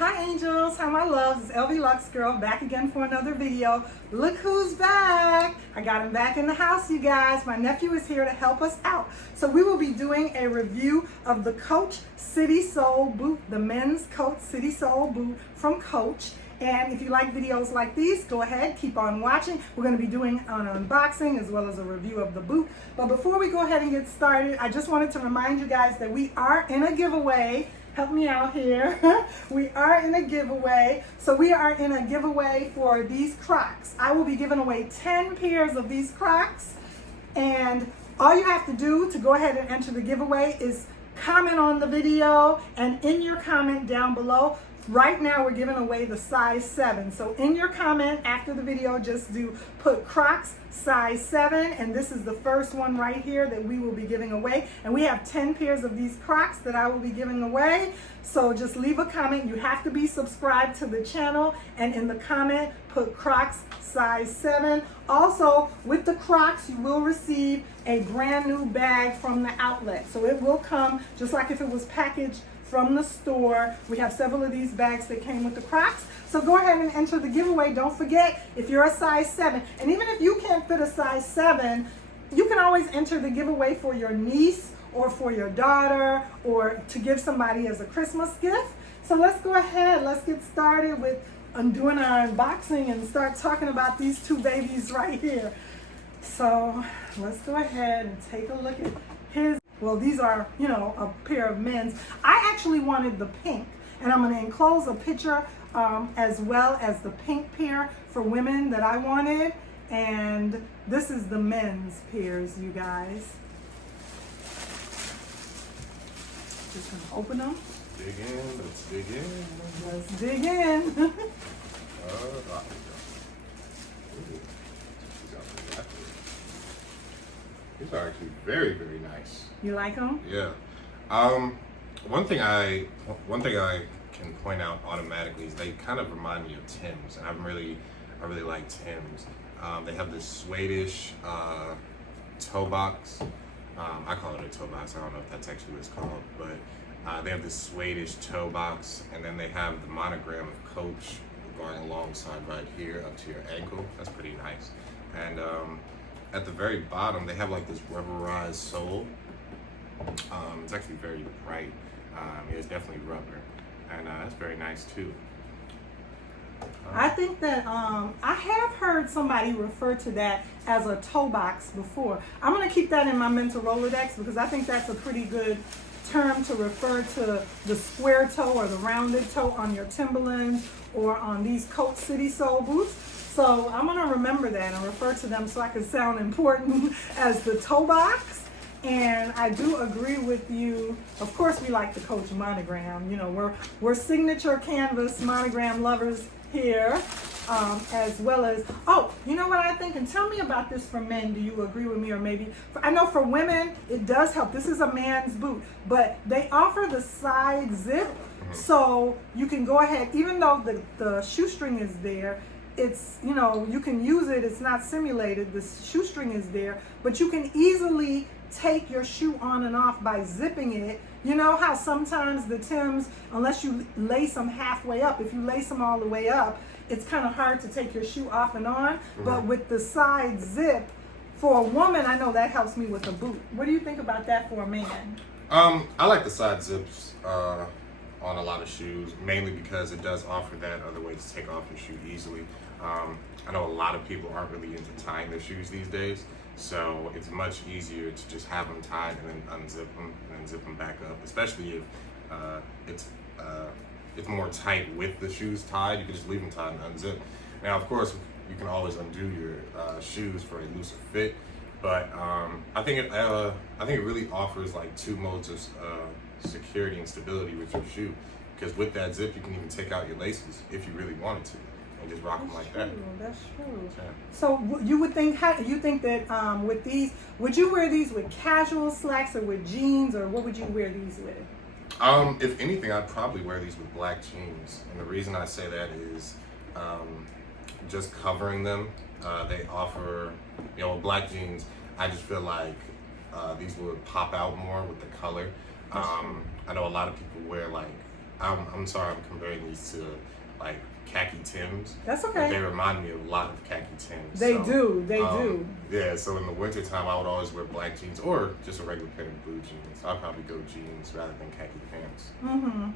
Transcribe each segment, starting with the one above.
Hi angels, hi my loves, it's lvluxegirl back again for another video. Look who's back. I got him back in the house, you guys. My nephew is here to help us out. So we will be doing a review of the Coach CITYSOLE boot, the men's Coach CITYSOLE boot from Coach. And if you like videos like these, go ahead, keep on watching. We're going to be doing an unboxing as well as a review of the boot. But before we go ahead and get started, I just wanted to remind you guys that we are in a giveaway. Help me out here. We are in a giveaway. So we are in a giveaway for these Crocs. I will be giving away 10 pairs of these Crocs. And all you have to do to go ahead and enter the giveaway is comment on the video, and in your comment down below, right now we're giving away the size 7. So in your comment after the video, just put Crocs size 7, and this is the first one right here that we will be giving away. And we have 10 pairs of these Crocs that I will be giving away. So just leave a comment. You have to be subscribed to the channel, and in the comment put Crocs size 7. Also, with the Crocs, you will receive a brand new bag from the outlet. So it will come just like if it was packaged from the store. We have several of these bags that came with the Crocs. So go ahead and enter the giveaway. Don't forget, if you're a size 7, and even if you can't fit a size 7, you can always enter the giveaway for your niece or for your daughter or to give somebody as a Christmas gift. So let's go ahead. Let's get started with doing our unboxing and start talking about these two babies right here. So let's go ahead and take a look at his. Well, these are, you know, a pair of men's. I actually wanted the pink, and I'm going to enclose a picture as well as the pink pair for women that I wanted. And this is the men's pairs, you guys. Just going to open them. Dig in, let's dig in. Let's dig in. These are actually very, very nice. You like them? Yeah. One thing I can point out automatically is they kind of remind me of Tim's, and I really like Tim's. They have this Swedish toe box. I call it a toe box. I don't know if that's actually what it's called, but they have this Swedish toe box, and then they have the monogram of Coach going alongside right here up to your ankle. That's pretty nice. And at the very bottom, they have like this rubberized sole. It's actually very bright. It's definitely rubber, and that's very nice too. I think that I have heard somebody refer to that as a toe box before. I'm going to keep that in my mental Rolodex because I think that's a pretty good term to refer to the square toe or the rounded toe on your Timberlands or on these Coach CITYSOLE boots. So I'm going to remember that and refer to them so I can sound important as the toe box. And I do agree with you. Of course, we like the Coach monogram. You know, we're signature canvas monogram lovers here, as well as, oh, you know what I think? And tell me about this for men. Do you agree with me? Or maybe, I know for women, it does help. This is a man's boot, but they offer the side zip. So you can go ahead, even though the shoestring is there, it's, you know, you can use it. It's not simulated. The shoestring is there, but you can easily take your shoe on and off by zipping it. You know how sometimes the Timbs, unless you lace them halfway up, if you lace them all the way up, it's kind of hard to take your shoe off and on. But with the side zip, for a woman, I know that helps me with a boot. What do you think about that for a man? I like the side zips on a lot of shoes, mainly because it does offer that other way to take off your shoe easily. I know a lot of people aren't really into tying their shoes these days, so it's much easier to just have them tied and then unzip them and then zip them back up, especially if it's more tight with the shoes tied. You can just leave them tied and unzip. Now, of course, you can always undo your shoes for a looser fit, but I think it really offers like two modes of security and stability with your shoe, because with that zip, you can even take out your laces if you really wanted to. And just rock them like that. That's true. Yeah. So you would think, you think that with these, would you wear these with casual slacks or with jeans, or what would you wear these with? If anything, I'd probably wear these with black jeans. And the reason I say that is just covering them. They offer, you know, with black jeans, I just feel like these would pop out more with the color. I know a lot of people wear like I'm sorry, I'm comparing these to like khaki Tims. That's But okay. they remind me of a lot of khaki Tims. They So, do. They do. Yeah, so in the wintertime, I would always wear black jeans or just a regular pair of blue jeans. I'd probably go jeans rather than khaki pants. Mm-hmm.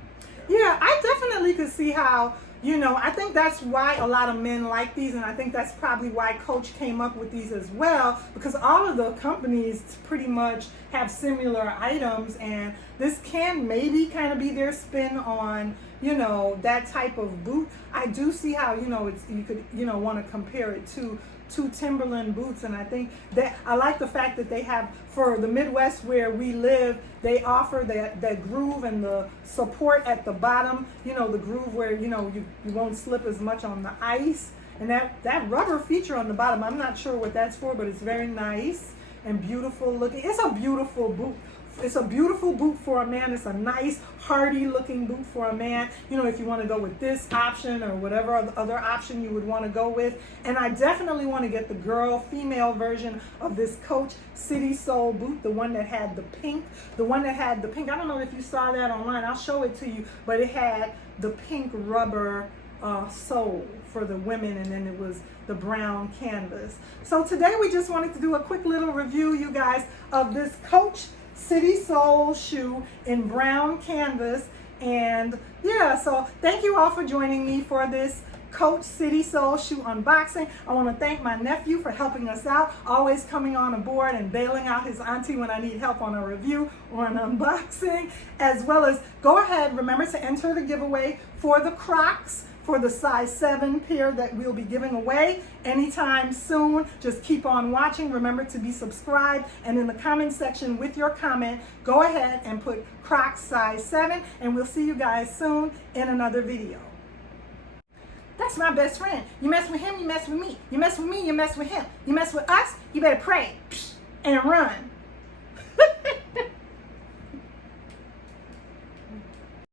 Yeah, I definitely could see how, I think that's why a lot of men like these, and I think that's probably why Coach came up with these as well, because all of the companies pretty much have similar items, and this can maybe kind of be their spin on, that type of boot. I do see how, you could, want to compare it to Timberland boots, and I think that I like the fact that they have, for the Midwest where we live, they offer that groove and the support at the bottom, the groove where you won't slip as much on the ice, and that rubber feature on the bottom, I'm not sure what that's for, but it's very nice and beautiful looking. It's a beautiful boot. It's a beautiful boot for a man. It's a nice, hardy looking boot for a man. If you want to go with this option or whatever other option you would want to go with. And I definitely want to get the female version of this Coach CITYSOLE boot, the one that had the pink. I don't know if you saw that online. I'll show it to you. But it had the pink rubber sole for the women, and then it was the brown canvas. So today we just wanted to do a quick little review, you guys, of this Coach CITYSOLE shoe in brown canvas. And yeah, so thank you all for joining me for this Coach CITYSOLE shoe unboxing. I want to thank my nephew for helping us out, always coming on aboard and bailing out his auntie when I need help on a review or an unboxing, as well as go ahead, remember to enter the giveaway for the Crocs, for the size 7 pair that we'll be giving away anytime soon. Just keep on watching. Remember to be subscribed, and in the comment section with your comment, go ahead and put Crocs size 7, and we'll see you guys soon in another video. That's my best friend. You mess with him, you mess with me. You mess with me, you mess with him. You mess with us, you better pray and run.